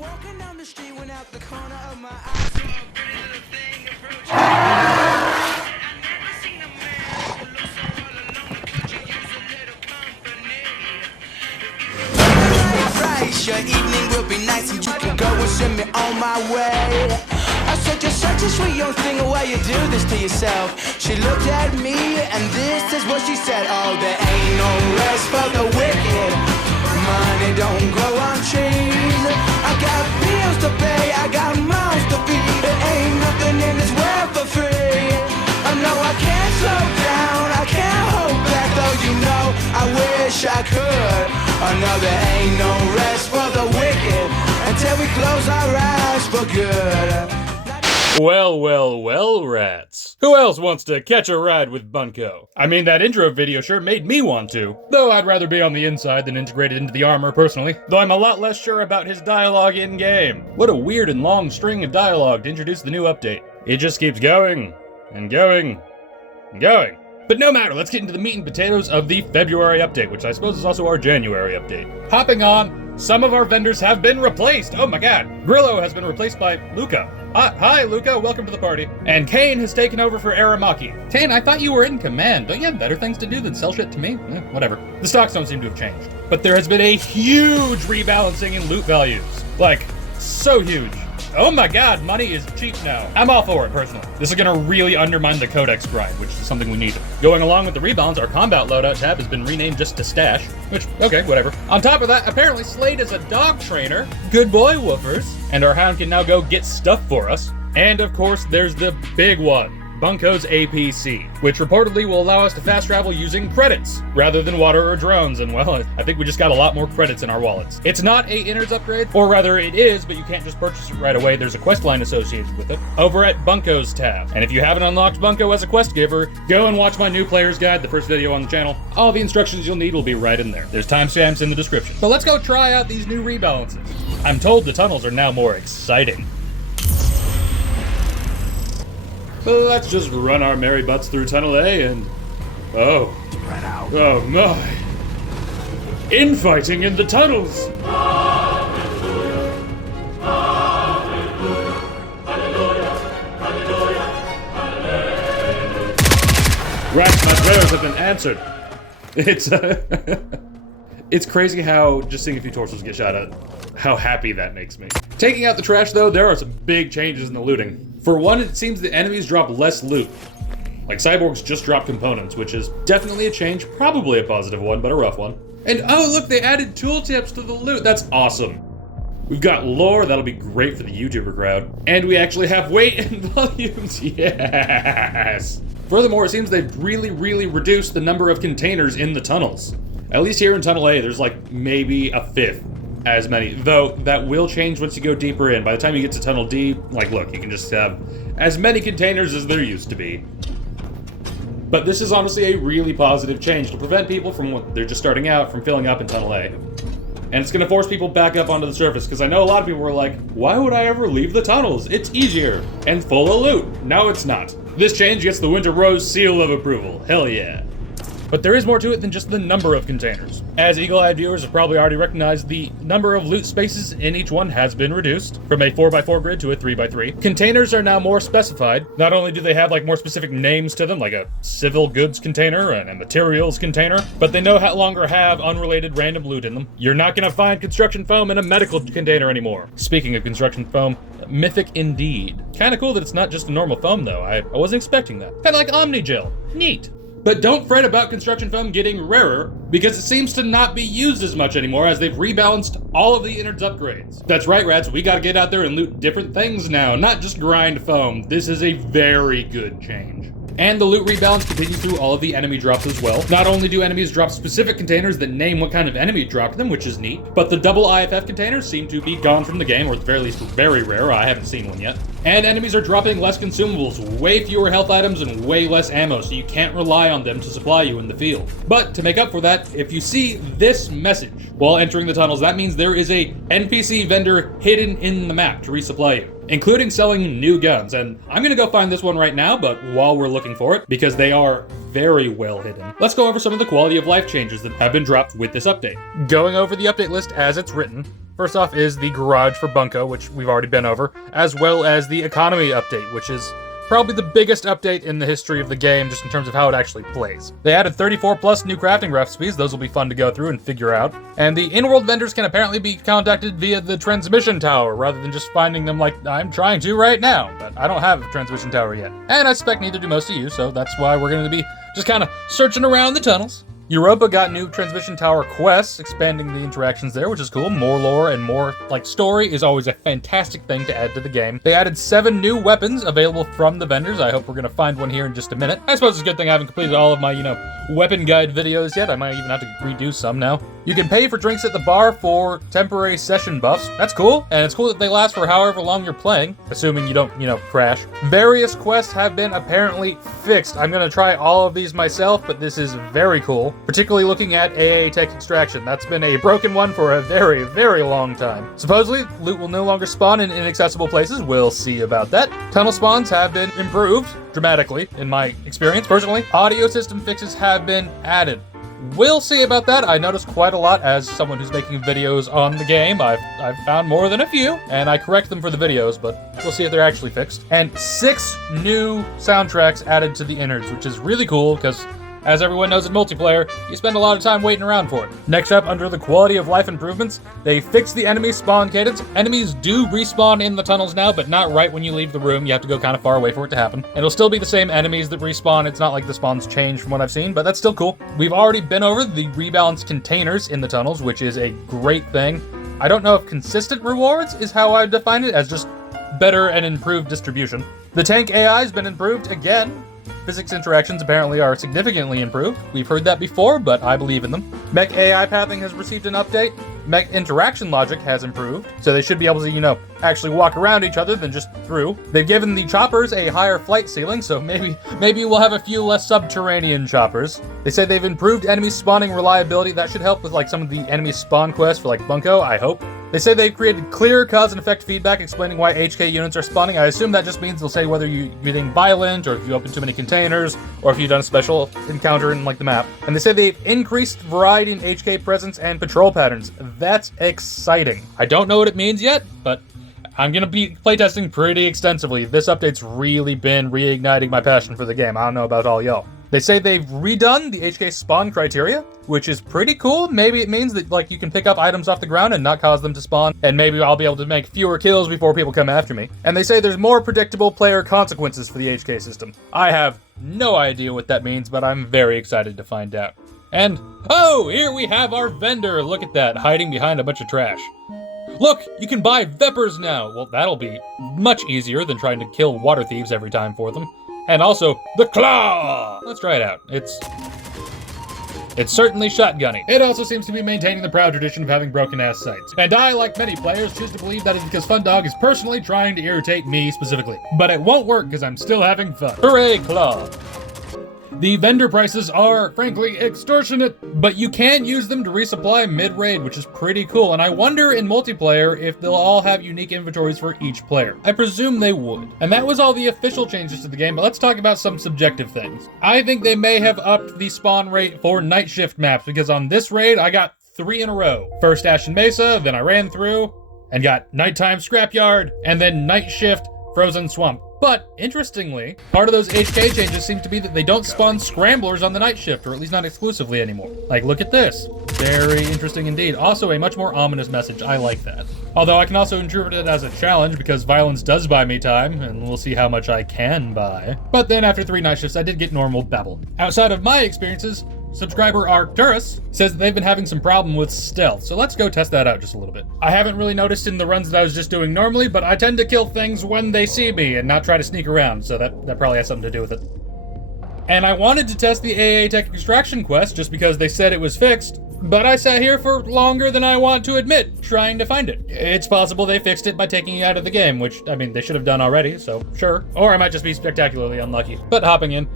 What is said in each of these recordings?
walking down the street when out the corner of my eye saw a pretty little thing approaching. I never seen a man who looks so all alone. Could you use a little company? Right, your evening will be nice and you can go and send me on my way. I said you're such a sweet young thing, why you do this to yourself? She looked at me and this is what she said. Oh, there ain't no rest for the wicked. Money don't grow on trees. I got bills to pay, I got mouths to feed. There ain't nothing in this world for free. I know I can't slow down, I can't hold back, though you know I wish I could. I know there ain't no rest for the wicked until we close our eyes for good. Well, well, well, rats. Who else wants to catch a ride with Bunko? I mean, that intro video sure made me want to, though I'd rather be on the inside than integrated into the armor personally, though I'm a lot less sure about his dialogue in-game. What a weird and long string of dialogue to introduce the new update. It just keeps going, and going, and going. But no matter, let's get into the meat and potatoes of the February update, which I suppose is also our January update. Hopping on, some of our vendors have been replaced. Oh my god. Grillo has been replaced by Luca. Hi, Luca, welcome to the party. And Kane has taken over for Aramaki. Kane, I thought you were in command. Don't you have better things to do than sell shit to me? Whatever. The stocks don't seem to have changed. But there has been a huge rebalancing in loot values. Like, so huge. Oh my god, money is cheap now. I'm all for it, personally. This is gonna really undermine the Codex grind, which is something we need. Going along with the rebalance, our combat loadout tab has been renamed just to Stash, which, okay, whatever. On top of that, apparently Slade is a dog trainer. Good boy, woofers. And our hound can now go get stuff for us. And of course, there's the big one. Bunko's APC, which reportedly will allow us to fast travel using credits rather than water or drones, and well, I think we just got a lot more credits in our wallets. It's not a innards upgrade, or rather it is, but you can't just purchase it right away. There's a quest line associated with it over at Bunko's tab. And if you haven't unlocked Bunko as a quest giver, go and watch my new player's guide, the first video on the channel. All the instructions you'll need will be right in there. There's timestamps in the description. But let's go try out these new rebalances. I'm told the tunnels are now more exciting. Let's just run our merry butts through Tunnel A and... oh my. Infighting in the tunnels! Rats, my prayers have been answered. It's crazy how just seeing a few torsos get shot at, how happy that makes me. Taking out the trash though, there are some big changes in the looting. For one, it seems the enemies drop less loot. Like cyborgs just drop components, which is definitely a change, probably a positive one, but a rough one. And oh look, they added tooltips to the loot, that's awesome. We've got lore, that'll be great for the YouTuber crowd. And we actually have weight and volumes, yes! Furthermore, it seems they've really reduced the number of containers in the tunnels. At least here in Tunnel A, there's like maybe a fifth as many, though that will change once you go deeper in. By the time you get to Tunnel D, like look, you can just have as many containers as there used to be. But this is honestly a really positive change to prevent people from what they're just starting out from filling up in Tunnel A. And it's gonna force people back up onto the surface, because I know a lot of people were like, why would I ever leave the tunnels? It's easier and full of loot. No, it's not. This change gets the Winter Rose seal of approval. Hell yeah. But there is more to it than just the number of containers. As eagle-eyed viewers have probably already recognized, the number of loot spaces in each one has been reduced from a 4x4 grid to a 3x3. Containers are now more specified. Not only do they have like more specific names to them, like a civil goods container and a materials container, but they no longer have unrelated random loot in them. You're not gonna find construction foam in a medical container anymore. Speaking of construction foam, mythic indeed. Kinda cool that it's not just a normal foam though. I wasn't expecting that. Kinda like Omnigel. Neat. But don't fret about construction foam getting rarer, because it seems to not be used as much anymore as they've rebalanced all of the innards upgrades. That's right, rats, we gotta get out there and loot different things now, not just grind foam. This is a very good change. And the loot rebalance continues through all of the enemy drops as well. Not only do enemies drop specific containers that name what kind of enemy dropped them, which is neat, but the double IFF containers seem to be gone from the game, or at the very least very rare. I haven't seen one yet. And enemies are dropping less consumables, way fewer health items, and way less ammo, so you can't rely on them to supply you in the field. But to make up for that, if you see this message while entering the tunnels, that means there is a NPC vendor hidden in the map to resupply you, including selling new guns. And I'm gonna go find this one right now, but while we're looking for it, because they are very well hidden, let's go over some of the quality of life changes that have been dropped with this update. Going over the update list as it's written, First off is the garage for Bunko, which we've already been over, as well as the economy update, which is probably the biggest update in the history of the game, just in terms of how it actually plays. They added 34 plus new crafting recipes. Those will be fun to go through and figure out. And the in-world vendors can apparently be contacted via the transmission tower, rather than just finding them like I'm trying to right now. But I don't have a transmission tower yet. And I suspect neither do most of you, so that's why we're going to be just kind of searching around the tunnels. Europa got new transmission tower quests, expanding the interactions there, which is cool. More lore and more, story is always a fantastic thing to add to the game. They added 7 new weapons available from the vendors. I hope we're gonna find one here in just a minute. I suppose it's a good thing I haven't completed all of my, weapon guide videos yet. I might even have to redo some now. You can pay for drinks at the bar for temporary session buffs. That's cool, and it's cool that they last for however long you're playing, assuming you don't, crash. Various quests have been apparently fixed. I'm gonna try all of these myself, but this is very cool. Particularly looking at AA tech extraction. That's been a broken one for a very, very long time. Supposedly, loot will no longer spawn in inaccessible places. We'll see about that. Tunnel spawns have been improved dramatically, in my experience, personally. Audio system fixes have been added. We'll see about that. I noticed quite a lot as someone who's making videos on the game. I've found more than a few, and I correct them for the videos, but we'll see if they're actually fixed. And 6 new soundtracks added to the innards, which is really cool, because as everyone knows in multiplayer, you spend a lot of time waiting around for it. Next up, under the quality of life improvements, they fixed the enemy spawn cadence. Enemies do respawn in the tunnels now, but not right when you leave the room. You have to go kind of far away for it to happen. And it'll still be the same enemies that respawn. It's not like the spawns change from what I've seen, but that's still cool. We've already been over the rebalanced containers in the tunnels, which is a great thing. I don't know if consistent rewards is how I define it, as just better and improved distribution. The tank AI has been improved again. Physics interactions apparently are significantly improved. We've heard that before, but I believe in them. Mech AI pathing has received an update. Mech interaction logic has improved, so they should be able to, actually walk around each other than just through. They've given the choppers a higher flight ceiling, so maybe we'll have a few less subterranean choppers. They say they've improved enemy spawning reliability. That should help with some of the enemy spawn quests for Bunko, I hope. They say they've created clear cause and effect feedback explaining why HK units are spawning. I assume that just means they'll say whether you're getting violent, or if you open too many containers, or if you've done a special encounter in the map. And they say they've increased variety in HK presence and patrol patterns. That's exciting. I don't know what it means yet, but I'm gonna be playtesting pretty extensively. This update's really been reigniting my passion for the game. I don't know about all y'all. They say they've redone the HK spawn criteria, which is pretty cool. Maybe it means that you can pick up items off the ground and not cause them to spawn, and maybe I'll be able to make fewer kills before people come after me. And they say there's more predictable player consequences for the HK system. I have no idea what that means, but I'm very excited to find out. And, oh, here we have our vendor. Look at that, hiding behind a bunch of trash. Look, you can buy Veppers now. Well, that'll be much easier than trying to kill water thieves every time for them. And also, the claw! Let's try it out. It's certainly shotgunny. It also seems to be maintaining the proud tradition of having broken-ass sights. And I, like many players, choose to believe that is because Fundog is personally trying to irritate me specifically. But it won't work because I'm still having fun. Hooray, claw! The vendor prices are, frankly, extortionate, but you can use them to resupply mid-raid, which is pretty cool, and I wonder in multiplayer if they'll all have unique inventories for each player. I presume they would. And that was all the official changes to the game, but let's talk about some subjective things. I think they may have upped the spawn rate for night shift maps, because on this raid, I got 3 in a row. First Ashen Mesa, then I ran through and got Nighttime Scrapyard, and then Night Shift Frozen Swamp. But, interestingly, part of those HK changes seem to be that they don't spawn scramblers on the night shift, or at least not exclusively anymore. Look at this. Very interesting indeed. Also, a much more ominous message. I like that. Although I can also interpret it as a challenge, because violence does buy me time, and we'll see how much I can buy. But then after 3 night shifts, I did get normal babble. Outside of my experiences, subscriber Arcturus says that they've been having some problem with stealth, so let's go test that out just a little bit. I haven't really noticed in the runs that I was just doing normally, but I tend to kill things when they see me and not try to sneak around, so that probably has something to do with it. And I wanted to test the AA Tech Extraction quest just because they said it was fixed, but I sat here for longer than I want to admit, trying to find it. It's possible they fixed it by taking it out of the game, which, they should have done already, so sure. Or I might just be spectacularly unlucky. But hopping in.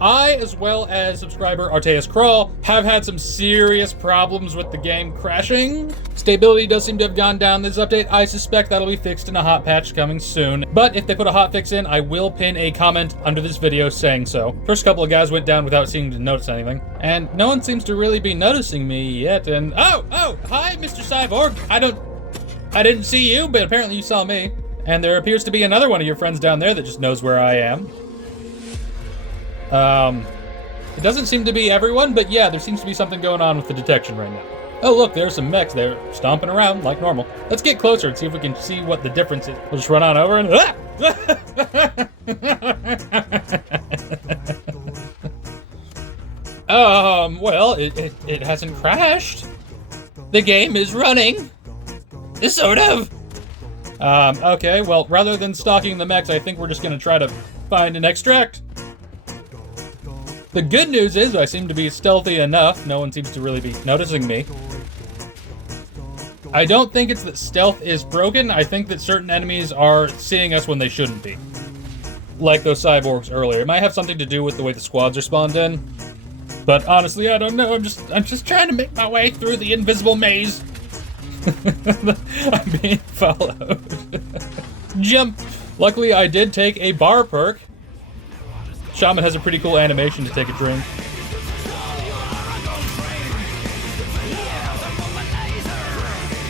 I, as well as subscriber Arteus Crawl, have had some serious problems with the game crashing. Stability does seem to have gone down this update. I suspect that'll be fixed in a hot patch coming soon. But if they put a hot fix in, I will pin a comment under this video saying so. First couple of guys went down without seeming to notice anything. And no one seems to really be noticing me yet. And oh, hi, Mr. Cyborg. I didn't see you, but apparently you saw me. And there appears to be another one of your friends down there that just knows where I am. It doesn't seem to be everyone, but yeah, there seems to be something going on with the detection right now. Oh look, there's some mechs. They're stomping around like normal. Let's get closer and see if we can see what the difference is. We'll just run on over and... well, it hasn't crashed. The game is running. Sort of. Okay, well, rather than stalking the mechs, I think we're just gonna try to find and extract. The good news is I seem to be stealthy enough. No one seems to really be noticing me. I don't think it's that stealth is broken. I think that certain enemies are seeing us when they shouldn't be. Like those cyborgs earlier. It might have something to do with the way the squads are spawned in. But honestly, I don't know. I'm just trying to make my way through the invisible maze. I'm being followed. Jump! Luckily, I did take a bar perk. Shaman has a pretty cool animation to take a drink.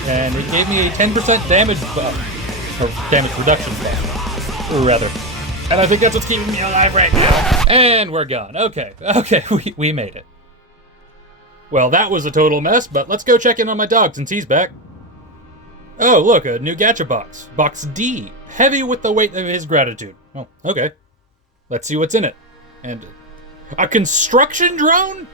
And it gave me a 10% damage buff. Or damage reduction buff. Or rather. And I think that's what's keeping me alive right now. And we're gone. Okay, we made it. Well, that was a total mess, but let's go check in on my dog since he's back. Oh, look, a new gacha box. Box D. Heavy with the weight of his gratitude. Oh, okay. Let's see what's in it. And a construction drone?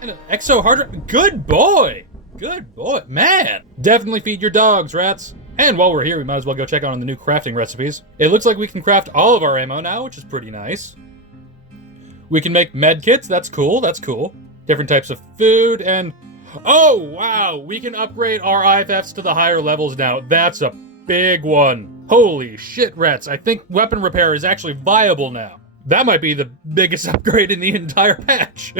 And an exo hard drive? Good boy! Good boy. Man! Definitely feed your dogs, rats. And while we're here, we might as well go check out on the new crafting recipes. It looks like we can craft all of our ammo now, which is pretty nice. We can make med kits. That's cool. That's cool. Different types of food and... Oh, wow! We can upgrade our IFFs to the higher levels now. That's a big one. Holy shit, rats. I think weapon repair is actually viable now. That might be the biggest upgrade in the entire patch.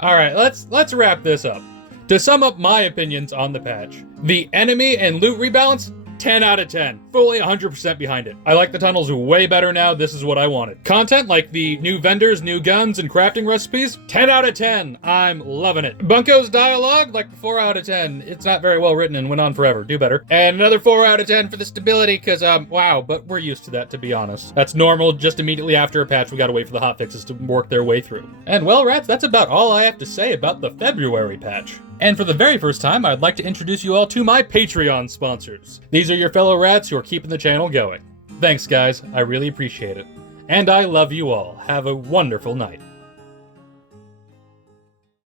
Alright, let's wrap this up. To sum up my opinions on the patch, the enemy and loot rebalance, 10 out of 10. Fully 100% behind it. I like the tunnels way better now. This is what I wanted. Content like the new vendors, new guns, and crafting recipes, 10 out of 10. I'm loving it. Bunko's dialogue, like 4 out of 10. It's not very well written and went on forever. Do better. And another 4 out of 10 for the stability, because, wow, but we're used to that, to be honest. That's normal. Just immediately after a patch, we gotta wait for the hotfixes to work their way through. And, well, rats, that's about all I have to say about the February patch. And for the very first time, I'd like to introduce you all to my Patreon sponsors. These are your fellow rats who are keeping the channel going. Thanks, guys. I really appreciate it. And I love you all. Have a wonderful night.